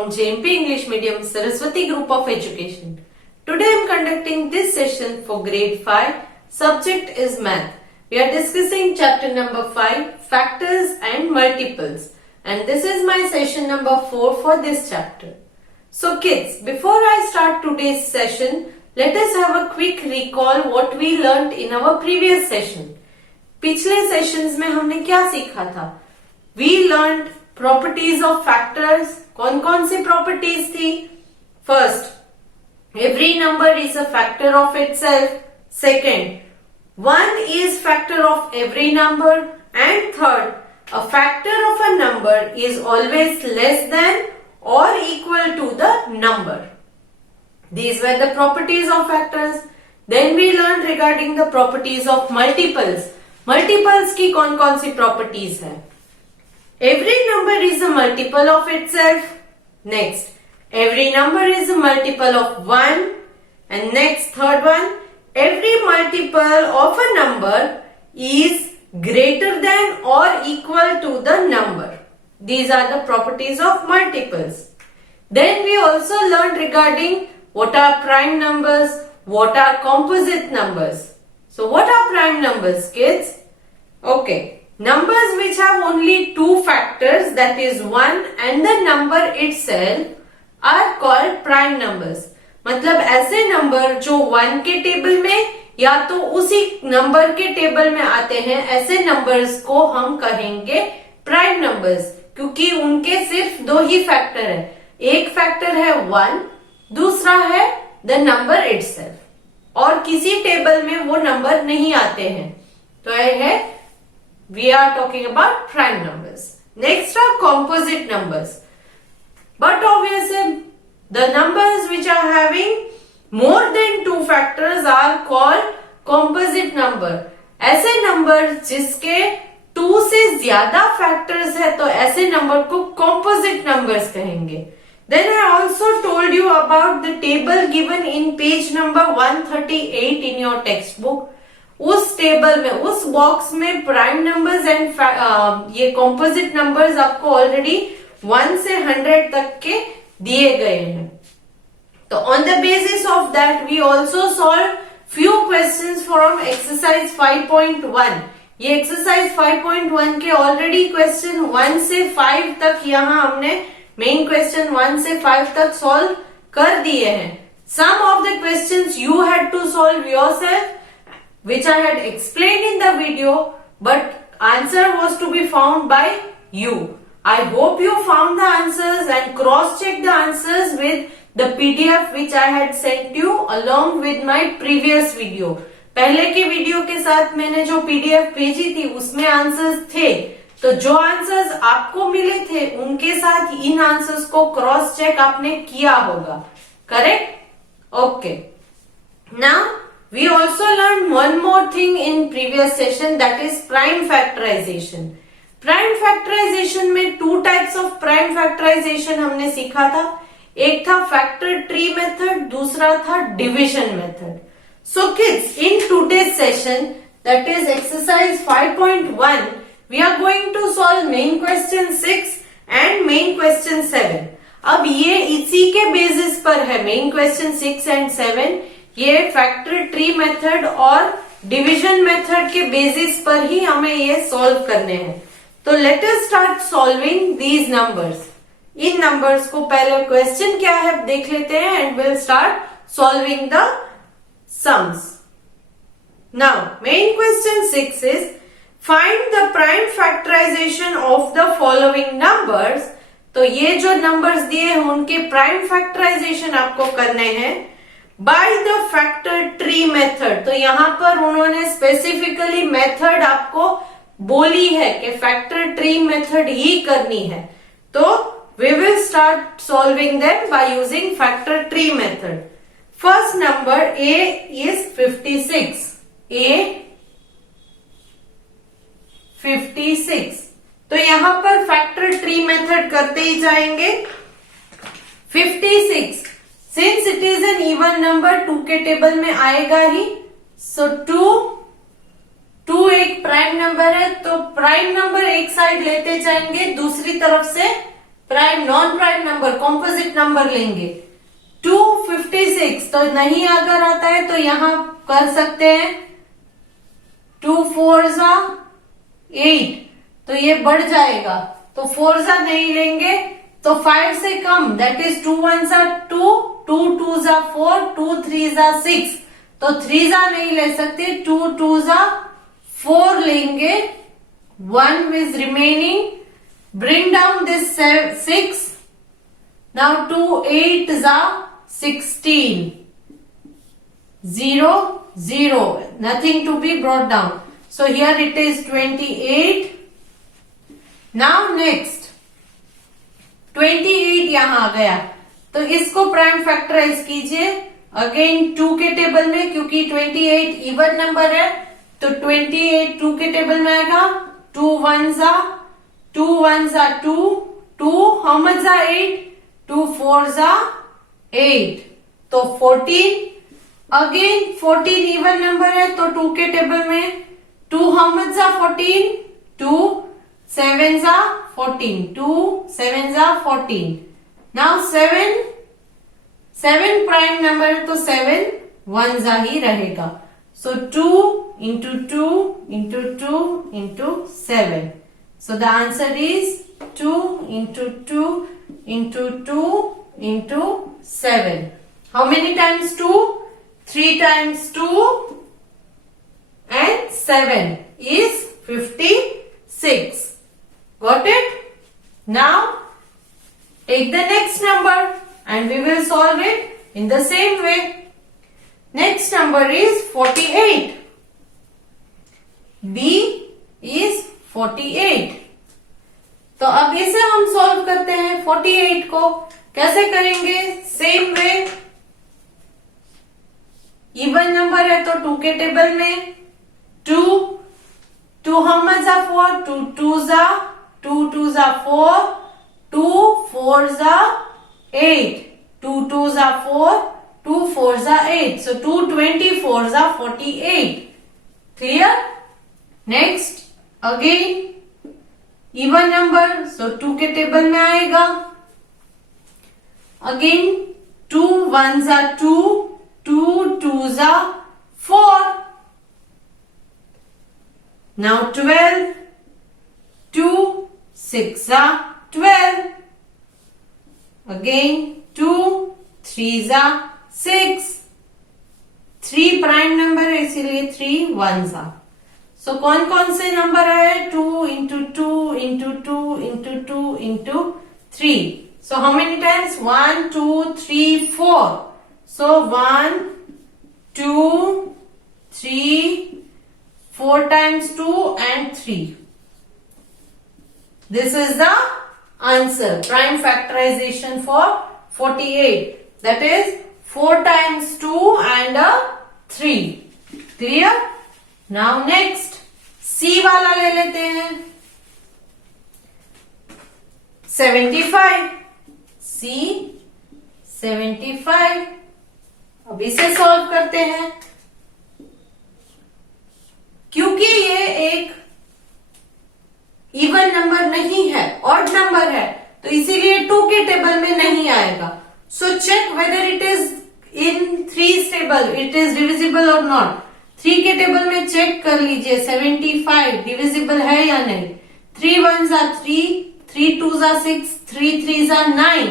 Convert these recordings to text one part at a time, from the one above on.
from JMP English Medium Saraswati Group of Education. Today I am conducting this session for grade 5. Subject is math. We are discussing chapter number 5, factors and multiples. And this is my session number 4 for this chapter. So kids, before I start today's session, let us have a quick recall what we learnt in our previous session. पिछले sessions में हमने क्या सीखा था? We learned properties of factors. कौन कौन सी properties थी? First, every number is a factor of itself. Second, one is factor of every number. And third, a factor of a number is always less than or equal to the number. These were the properties of factors. Then we learned regarding the properties of multiples. Multiples की कौन कौन सी properties है? Every number is a multiple of itself. Next, every number is a multiple of 1. And next, third one, every multiple of a number is greater than or equal to the number. These are the properties of multiples. Then we also learned regarding what are prime numbers, what are composite numbers. So what are prime numbers, kids? Okay. Numbers which have only two factors, that is 1 and the number itself, are called prime numbers. मतलब ऐसे number जो 1 के table में या तो उसी number के table में आते हैं, ऐसे नंबर्स को हम कहेंगे प्राइम नंबर्स, क्योंकि उनके सिर्फ दो ही फैक्टर है. एक फैक्टर है 1, दूसरा है द नंबर इटसेल्फ, और किसी टेबल में वो नंबर नहीं आते हैं. तो यह है we are talking about prime numbers. Next are composite numbers. But obviously the numbers which are having more than two factors are called composite number. ऐसे नंबर जिसके 2 से ज्यादा फैक्टर्स है तो ऐसे नंबर को composite numbers कहेंगे. Then I also told you about the table given in page number 138 in your textbook. उस टेबल में, उस बॉक्स में प्राइम नंबर्स एंड ये कॉम्पोजिट नंबर्स आपको ऑलरेडी 1 से 100 तक के दिए गए हैं. तो on the basis of that we also solve few questions from exercise 5.1. ये एक्सरसाइज 5.1 के ऑलरेडी क्वेश्चन 1 से 5 तक यहाँ हमने मेन क्वेश्चन 1 से 5 तक सॉल्व कर दिए हैं. Some of the questions you had to solve yourself, which I had explained in the video, but answer was to be found by you. I hope you found the answers and cross-check the answers with the PDF which I had sent you along with my previous video. पहले के video के साथ मैंने जो PDF भेजी थी उसमें answers थे, तो जो आंसर्स आपको मिले थे उनके साथ इन आंसर्स को क्रॉस चेक आपने किया होगा. Correct? Okay. Now we also learned one more thing in previous session, that is prime factorization. Prime factorization में two types of prime factorization हमने सीखा था. एक था factor tree method, दूसरा था division method. So kids, in today's session, that is exercise 5.1, we are going to solve main question 6 and main question 7. अब ये इसी के बेसिस पर है, main question 6 and 7. ये फैक्टर ट्री मेथड और डिवीजन मेथड के बेसिस पर ही हमें ये सॉल्व करने हैं. तो let us start solving these numbers. इन नंबर्स को पहले क्वेश्चन क्या है देख लेते हैं and will start solving the sums. Now main question 6 is find the prime factorization of the following numbers. तो ये जो नंबर्स दिए हैं उनके प्राइम फैक्टराइजेशन आपको करने हैं by the factor tree method. तो यहाँ पर उन्होंने स्पेसिफिकली मेथड आपको बोली है कि फैक्टर ट्री मेथड ही करनी है. तो we will start solving them by using factor tree method. First number A is 56. A 56. तो यहाँ पर फैक्टर ट्री मेथड करते ही जाएंगे. 56 since it is an even number 2 के टेबल में आएगा ही. सो 2 एक प्राइम नंबर है, तो प्राइम नंबर एक साइड लेते जाएंगे, दूसरी तरफ से prime non prime number composite number लेंगे। 256 तो नहीं अगर आता है तो यहां कर सकते हैं 2 4 जा 8, तो ये बढ़ जाएगा, तो 4 जा नहीं लेंगे, तो 5 से कम दैट इज 2 1 जा 2, 2 2 जा 4, 2 3 जा 6, तो 3 जा नहीं ले सकते, 2 2 जा 4 लेंगे, 1 is remaining, bring down this 6, now 2 8 जा 16, 0 0, nothing to be brought down, so here it is 28. now next 28 यहां आ गया, तो इसको प्राइम फैक्टराइज कीजिए अगेन 2 के टेबल में, क्योंकि 28 इवन नंबर है, तो 28 2 के टेबल में आएगा, 2 1 जा 2 1 जा 2, 2 हाउ मच जा 8, 2 4 जा 8, तो 14, अगेन 14 इवन नंबर है, तो 2 के टेबल में 2 हाउ मच जा 14, 2 7 जा 14, 2 7 जा 14, नाउ 7 प्राइम नंबर है, तो 7 1 जा ही रहेगा, so 2 into 2 into 2 into 7, so the answer is 2 into 2 into 2 into 7. How many times 2? 3 times 2 and 7 is 56. Got it? Now take the next number and we will solve it in the same way. Next number is 48. B is 48. तो अब इसे हम solve करते हैं 48 को, कैसे करेंगे? Same way, even number है तो 2 के टेबल में 2 2 हाउ मच जा 4, 2 2 जा 2 2 जा 4, 2 4 जा 8, 2 2 जा 4, 2 4 जा 8, so 2 24 जा 48. Clear? Next again even number, so 2 के टेबल में आएगा, अगेन 2 1 जा 2, 2 2 जा 4, now 12, 2 6 जा 12, again 2 3 जा 6, 3 प्राइम नंबर है इसीलिए 3 1 जा, सो कौन कौन से नंबर आए? 2 into 2 into 2 into 2 into 3, so how many times? 1 2 3 4, so 1 2 3 4 times 2 and 3. This is the answer, prime factorization for 48, that is 4 times 2 and a 3. Clear? Now next C वाला ले लेते हैं 75. C 75, अब इसे सॉल्व करते हैं, क्योंकि ये एक इवन नंबर नहीं है, ऑड नंबर है, तो इसीलिए 2 के टेबल में नहीं आएगा. So check whether it is in 3 table, it is divisible और नॉट. 3 के टेबल में चेक कर लीजिए 75 डिविजिबल है या नहीं. 3 1 जा 3, 3 2 जा 6, 3 3 जा 9,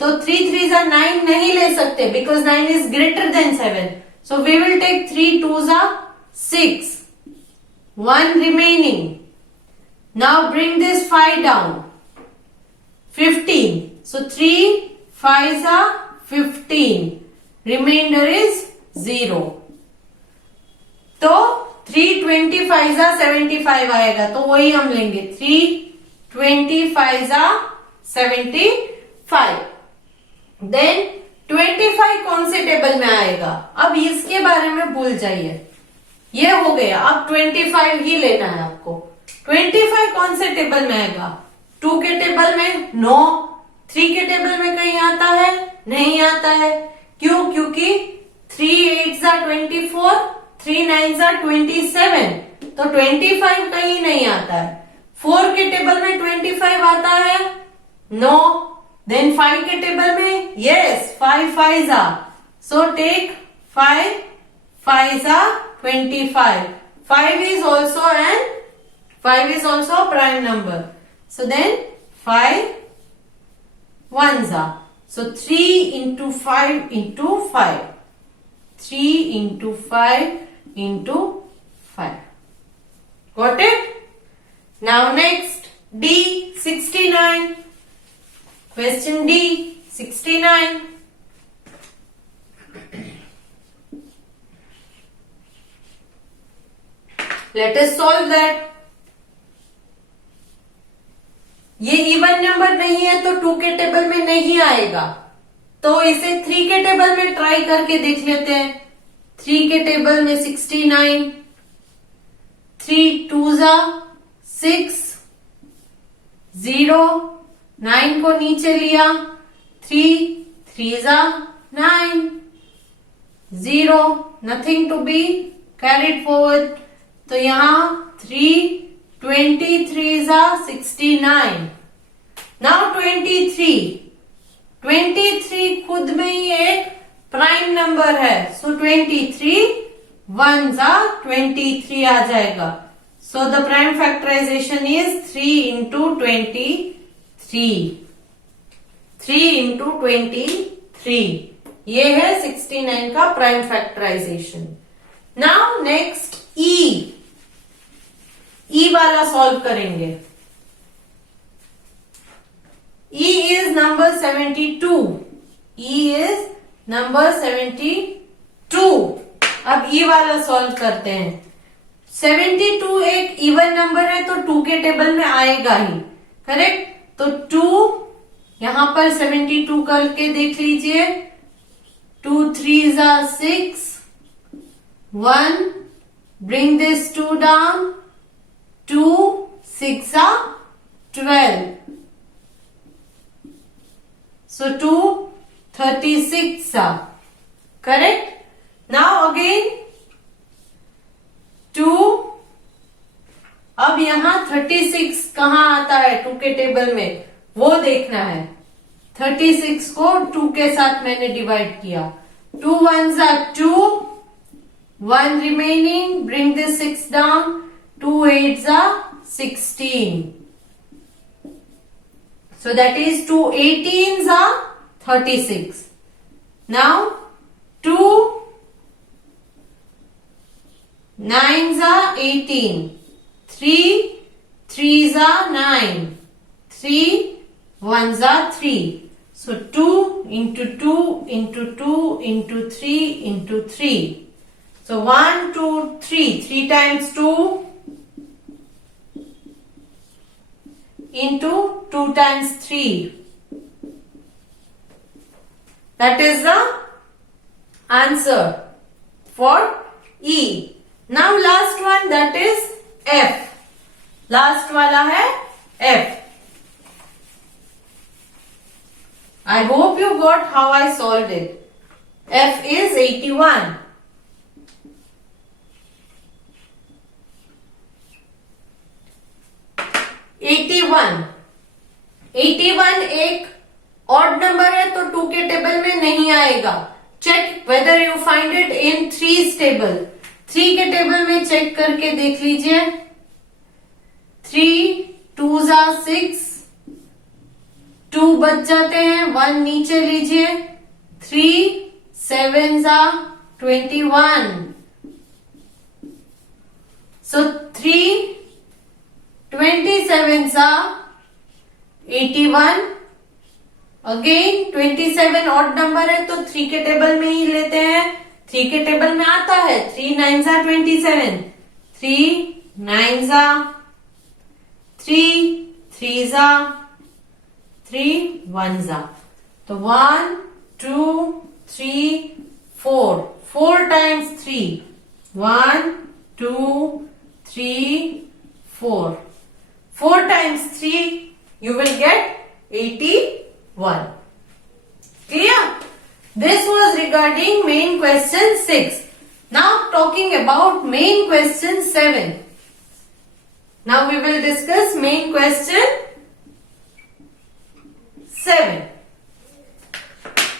तो 3 3 जा 9 नहीं ले सकते because 9 is greater than 7, so we will take 3 2 जा 6, 1 remaining. Now bring this 5 down. 15. So 3 5s are 15. Remainder is 0. तो 3 25s are 75 आएगा, तो वही हम लेंगे 3 25s are 75. Then 25 कौन से टेबल में आएगा? अब इसके बारे में भूल जाइए, ये हो गया. अब 25 ही लेना है आपको. 25 कौन से टेबल में आएगा? 2 के टेबल में? नो. 3 के टेबल में कहीं आता है? नहीं आता है. क्यों? क्योंकि 3 8s are 24, 3 9s are 27, तो 25 कहीं नहीं आता है. 4 के टेबल में 25 आता है? नो. देन 5 के टेबल में, yes, 5 5s are. So take 5 5s are 25. 5 is also a prime number. So then 5 1s are. So 3 into 5 into 5. 3 into 5 into 5. Got it? Now next, D, 69. Question D, 69. Let us solve that. ये even number नहीं है तो 2 के table में नहीं आएगा, तो इसे 3 के टेबल में ट्राई करके देख लेते हैं. 3 के टेबल में 69. 3 2s are 6. 0 9 को नीचे लिया. 3 3s are 9. 0 nothing to be carried forward. तो यहां 3 23s are 69. Now 23. 23 खुद में ही एक प्राइम नंबर है. So 23 1s are 23 आ जाएगा. So the prime factorization is 3 into 23. 3 into 23. ये है 69 का प्राइम फैक्टराइजेशन. नाउ नेक्स्ट ई. ई वाला सॉल्व करेंगे. E is number 72. E is number 72. अब ई वाला सॉल्व करते हैं. 72 एक इवन नंबर है तो 2 के टेबल में आएगा ही, करेक्ट. तो 2 यहां पर 72 करके देख लीजिए. 2 3s are 6. 1 bring this 2 down. 2 6 are 12. So 2 36 are correct. Now again 2. अब यहां 36 कहां आता है 2 के टेबल में, वो देखना है. 36 को 2 के साथ मैंने डिवाइड किया. 2 1s are 2. 1 remaining, bring this 6 down. 2 8s are 16. So that is 2 18s are 36. Now 2 9s are 18. 3 3s are 9. 3 1s are 3. So 2 into 2 into 2 into 3 into 3. So 1 2 3. 3 times 2 into 2 times 3. That is the answer for E. Now last one, that is F. Last वाला है F. I hope you got how I solved it. F is 81. एक odd number है तो 2 के table में नहीं आएगा. Check whether you find it in 3's table. 3 के टेबल में चेक करके देख लीजिए. 3 2s are 6. 2 बच जाते हैं, 1 नीचे लीजिए. 3 7s are 21. So 3 27s are 81. Again 27 odd number है तो 3 के टेबल में ही लेते हैं. 3 के टेबल में आता है. 3 9s are 27. 3 9s are 3 3s are 3 1s are. तो 1 2 3 4. 4 times 3. 1 2 3 4. 4 times 3 you will get 81. Clear? This was regarding main question 6. Now talking about main question 7. Now we will discuss main question 7।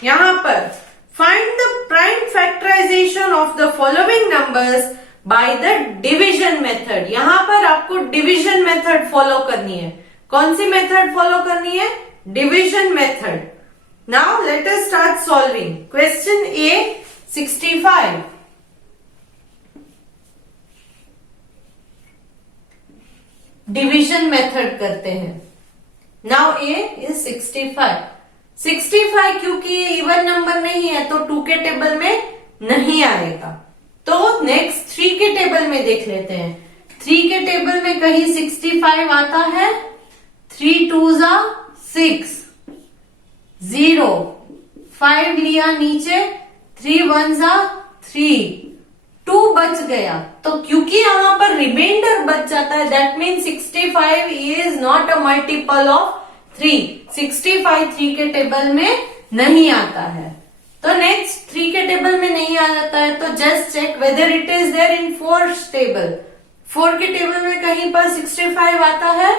यहां पर find the prime factorization of the following numbers by the division method. यहां पर आपको division method follow करनी है। कौन सी method follow करनी है? Division method. Now let us start solving. Question A 65। Division method करते हैं। Now A is 65। 65 क्योंकि ये इवन नंबर नहीं है तो 2 के टेबल में नहीं आएगा। तो नेक्स्ट 3 के टेबल में देख लेते हैं। 3 के टेबल में कहीं 65 आता है? 3 2 जा 6, 0, 5 लिया नीचे, 3 1 जा 3, 2 बच गया। तो क्योंकि यहां पर रिमाइंडर बच जाता है, that mean 65 is not a multiple of 3। 65 3 के टेबल में नहीं आता है। तो नेक्स्ट 3 के टेबल में नहीं आ जाता है तो just check whether it is there in 4 table. 4 के टेबल में कहीं पर 65 आता है?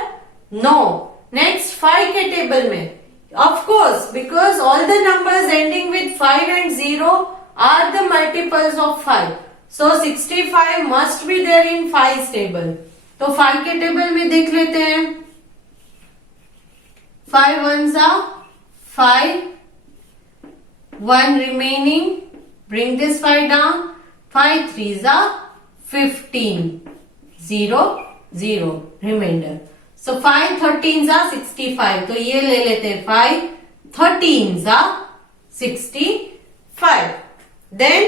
नो। नेक्स्ट 5 के टेबल में, of course because all the numbers ending with 5 and 0 are the multiples of 5, so 65 must be there in 5 table. तो 5 के टेबल में देख लेते हैं। 5 1 जा 5, 1 remaining, bring this 5 down, 5 3s are 15, 0 0 remainder. So 5 13s are 65, तो ये ले लेते हैं 5 13s are 65। Then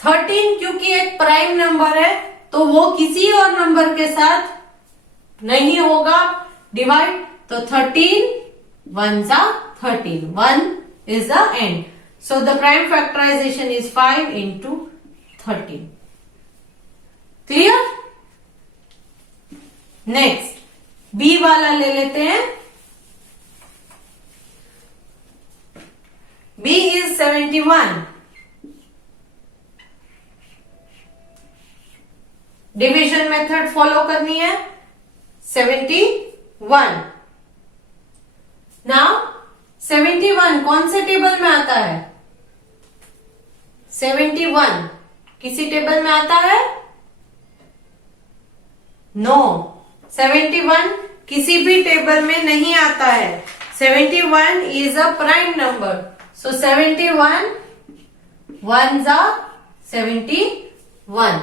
13 क्योंकि एक प्राइम नंबर है तो वो किसी और नंबर के साथ नहीं होगा डिवाइड, तो 13 1s are 13, 1 is the end. So the prime factorization is 5 into 13. Clear? Next, B वाला ले लेते हैं। B is 71. Division method follow करनी है। 71। नाउ 71 कौन से टेबल में आता है? 71 किसी टेबल में आता है? नो। 71 किसी भी टेबल में नहीं आता है। 71 is a prime number, so 71 1s are 71,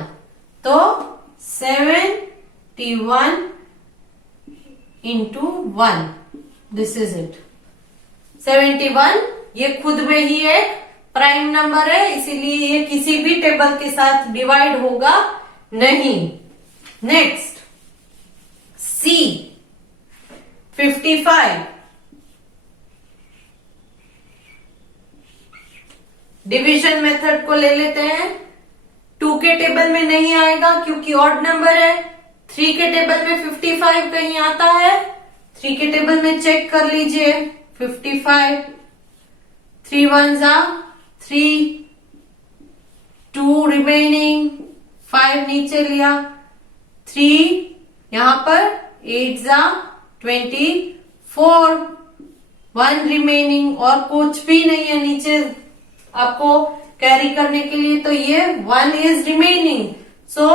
तो 71 into 1, दिस इज इट। 71 ये खुद में ही एक प्राइम नंबर है, इसीलिए ये किसी भी टेबल के साथ डिवाइड होगा नहीं। Next C 55। डिवीजन मेथड को ले लेते हैं। 2 के टेबल में नहीं आएगा क्योंकि ऑड नंबर है। 3 के टेबल में 55 कहीं आता है? 3 के टेबल में चेक कर लीजिए। 55, 3 1s are 3, 2 रिमेनिंग, 5 नीचे लिया, 3 यहां पर 8s are 24, 1 रिमेनिंग और कुछ भी नहीं है नीचे आपको कैरी करने के लिए, तो ये 1 इज रिमेनिंग, सो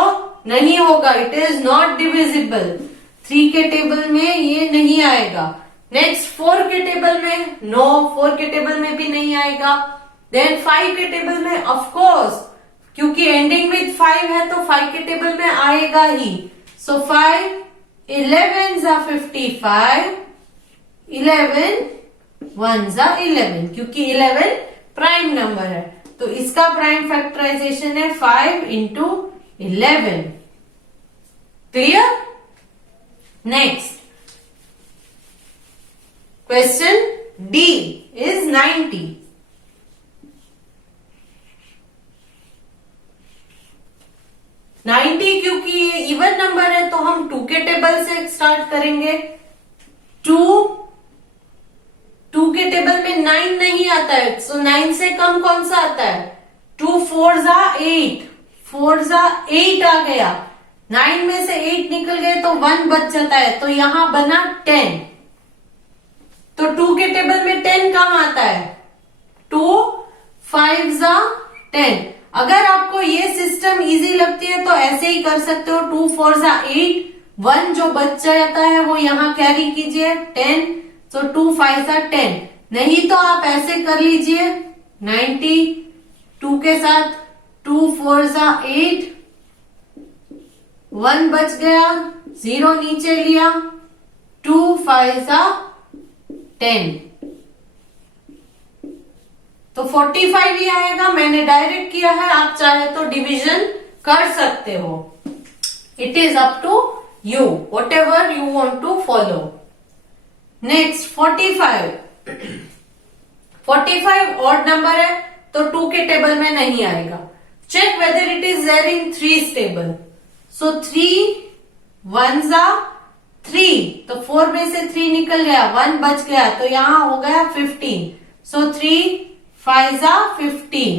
नहीं होगा, इट इज नॉट डिविजिबल। 3 के टेबल में ये नहीं आएगा। नेक्स्ट 4 के टेबल में, नो, 4 के टेबल में भी नहीं आएगा। देन 5 के टेबल में, ऑफ कोर्स क्योंकि एंडिंग विद 5 है तो 5 के टेबल में आएगा ही। सो 5 11s are 55, 11 1s are 11 क्योंकि 11 प्राइम नंबर है, तो इसका प्राइम फैक्टराइजेशन है 5 into 11। Clear? Next question D is 90। क्योंकि ये इवन नंबर है तो हम 2 के टेबल से स्टार्ट करेंगे। 2 के टेबल में 9 नहीं आता है, सो 9 से कम कौन सा आता है? 2 4s are 8, 4s are 8 आ गया। 9 में से 8 निकल गए तो 1 बच जाता है, तो यहां बना 10। तो 2 के टेबल में 10 कम आता है, 2 5 10। अगर आपको ये सिस्टम इजी लगती है तो ऐसे ही कर सकते हो, 2 4 8, 1 जो बच जाता है वो यहाँ कैरी कीजिए 10, तो 2 5 10। नहीं तो आप ऐसे कर लीजिए 90, 2 के साथ 2 4 8, 1 बच गया, 0 नीचे लिया, 2 5 10, तो 45 ही आएगा। मैंने डायरेक्ट किया है, आप चाहे तो डिवीजन कर सकते हो। It is up to you, whatever you want to follow. Next 45, 45 odd number है तो 2 के टेबल में नहीं आएगा। Check whether it is there in 3 table. So 3 1 3, तो 4 में से 3 निकल गया, 1 बच गया, तो यहां हो गया 15। सो 3 5 15,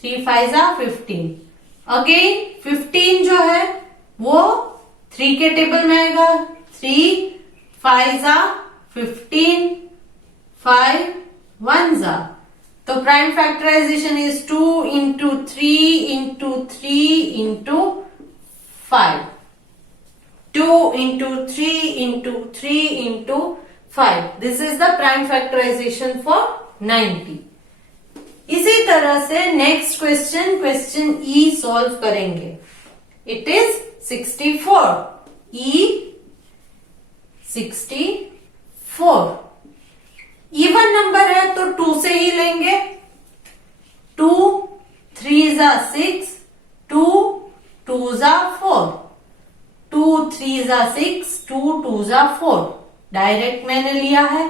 3 5 15। अगेन 15 जो है वो 3 के टेबल में आएगा, 3 5 15, 5 1 तो prime factorization is 2 into 3 into 3 into 5, 2 into 3 into 3 into 5। This is the prime factorization for 90। इसी तरह से next question, question E solve करेंगे। It is 64, E 64। Even number है तो 2 से ही लेंगे, 2 3 6, 2 2 4, 2 3 6, 2 2 4, डायरेक्ट मैंने लिया है।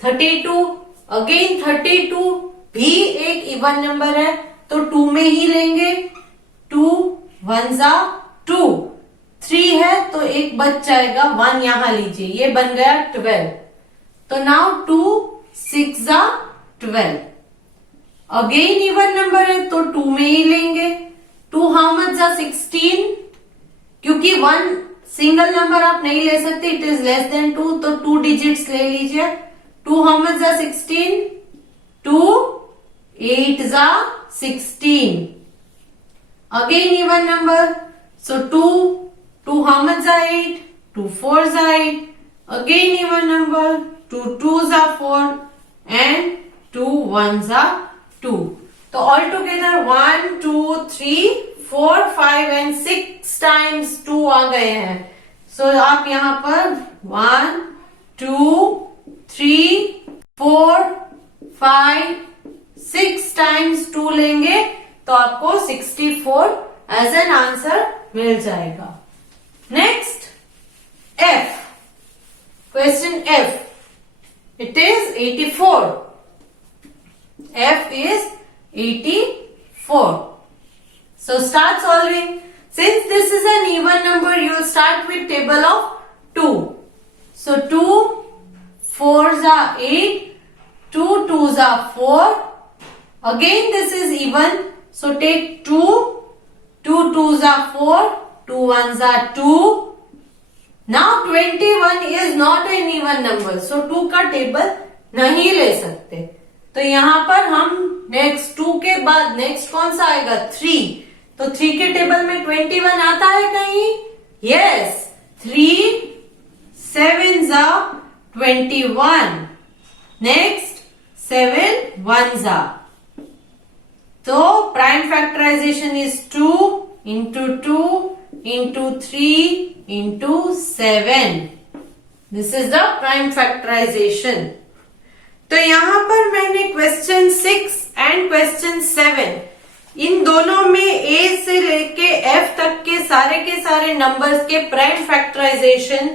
32, अगेन 32 भी एक इवन नंबर है तो 2 में ही लेंगे, 2 1 2, 3 है तो एक बच जाएगा, 1 यहां लीजिए, ये बन गया 12। तो नाउ 2 6 12। अगेन इवन नंबर है तो 2 में ही लेंगे, 2 हाउ मच 16, क्योंकि 1 सिंगल नंबर आप नहीं ले सकते, इट इज लेस देन 2, तो 2 डिजिट्स ले लीजिए। 2 how much 16, 2 8 16। Again even number, so 2 how much 8, 2 4 8. Again even number, 2 2s 4 and 2 1s 2. So all together 1 2 3 4 5 and 6 times 2 आ गए हैं। So आप यहाँ पर 1 2 3 4 5 6 times 2 लेंगे तो आपको 64 एज एन आंसर मिल जाएगा। Next F, question F, it is 84। F is 84। So start solving. Since this is an even number, you will start with table of 2. So 2 4s are 8, 2 2s are 4. Again this is even, so take 2, 2 2s are 4, 2 1s are 2. Now 21 is not an even number, so 2 का table नहीं ले सकते। तो यहां पर हम next 2 के बाद नेक्स्ट कौन सा आएगा 3, तो 3 के टेबल में 21 आता है कहीं? Yes, 3 7s are 21। Next 7 1s are, तो prime factorization is 2 into 2 into 3 into 7। This is the prime factorization. तो यहां पर मैंने क्वेश्चन 6 एंड क्वेश्चन 7 इन दोनों में ए से लेके एफ तक के सारे नंबर्स के प्राइम फैक्टराइजेशन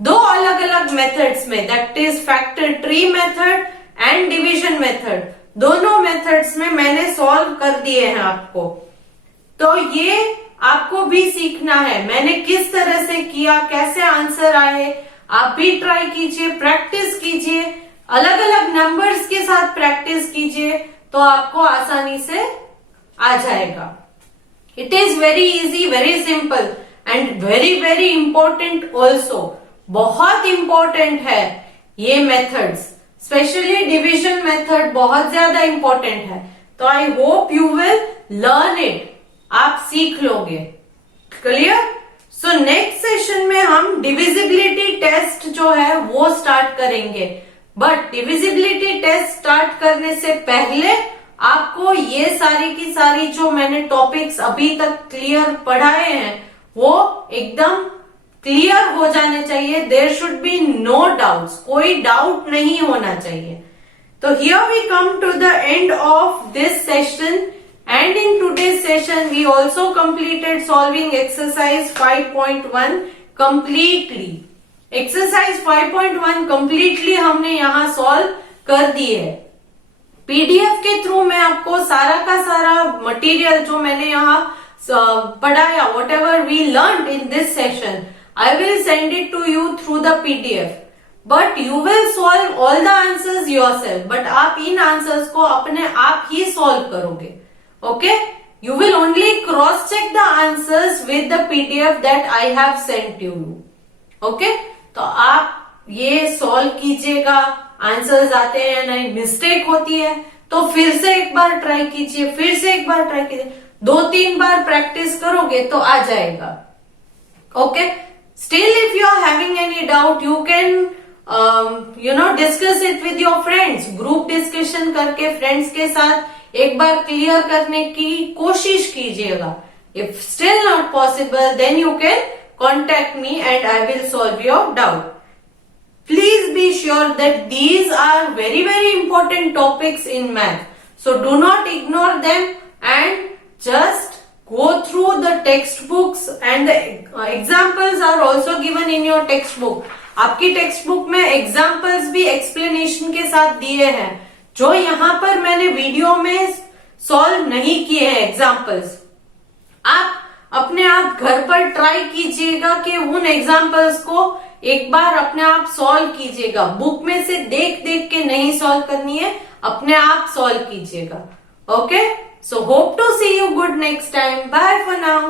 दो अलग अलग मेथड्स में, that is factor tree method and division method, दोनों मेथड्स में मैंने सॉल्व कर दिए हैं आपको। तो ये आपको भी सीखना है, मैंने किस तरह से किया, कैसे आंसर आए, आप भी ट्राई कीजिए, प्रैक्टिस कीजिए, अलग अलग नंबर्स के साथ प्रैक्टिस कीजिए, तो आपको आसानी से आ जाएगा। It is very easy, very simple and very very important also. बहुत इंपॉर्टेंट है ये मेथड्स। स्पेशली डिवीजन मेथड बहुत ज्यादा इंपॉर्टेंट है, तो I hope you will learn it, आप सीख लोगे। क्लियर? सो नेक्स्ट सेशन में हम डिविजिबिलिटी टेस्ट जो है वो स्टार्ट करेंगे, बट डिविजिबिलिटी टेस्ट स्टार्ट करने से पहले आपको ये सारी की सारी जो मैंने टॉपिक्स अभी तक क्लियर पढ़ाए हैं वो एकदम क्लियर हो जाने चाहिए। There should be no doubts, कोई डाउट नहीं होना चाहिए। तो here we come to the end of this session, and in today's session we also completed solving exercise 5.1 completely. Exercise 5.1 completely हमने यहाँ solve कर दी है। पीडीएफ के थ्रू मैं आपको सारा का सारा मटेरियल जो मैंने यहाँ पढ़ाया, whatever we learned in this session, I will send it to you through the PDF. But you will solve all the answers yourself. But आप इन आंसर्स को अपने आप ही solve करोगे। Okay? You will only cross check the answers with the PDF that I have sent you. Okay? तो आप ये solve कीजिएगा, answers आते हैं नहीं, मिस्टेक होती है तो फिर से एक बार ट्राई कीजिए, फिर से एक बार ट्राई कीजिए, 2-3 बार प्रैक्टिस करोगे तो आ जाएगा। Okay? Still if you are having any doubt you can discuss it with your friends, group discussion करके फ्रेंड्स के साथ एक बार क्लियर करने की कोशिश कीजिएगा। If still not possible then you can contact me and I will solve your doubt. Please be sure that these are very very important topics in math, so do not ignore them and just go through the textbooks and the examples are also given in your textbook. आपकी text book में examples भी explanation के साथ दिए हैं, जो यहाँ पर मैंने वीडियो में सॉल्व नहीं किए हैं एग्जाम्पल्स। आप अपने आप घर पर ट्राई कीजिएगा कि उन एग्जाम्पल्स को एक बार अपने आप सॉल्व कीजिएगा। बुक में से देख देख के नहीं सॉल्व करनी है, अपने आप सॉल्व कीजिएगा। Okay, so hope to see you good next time. Bye for now.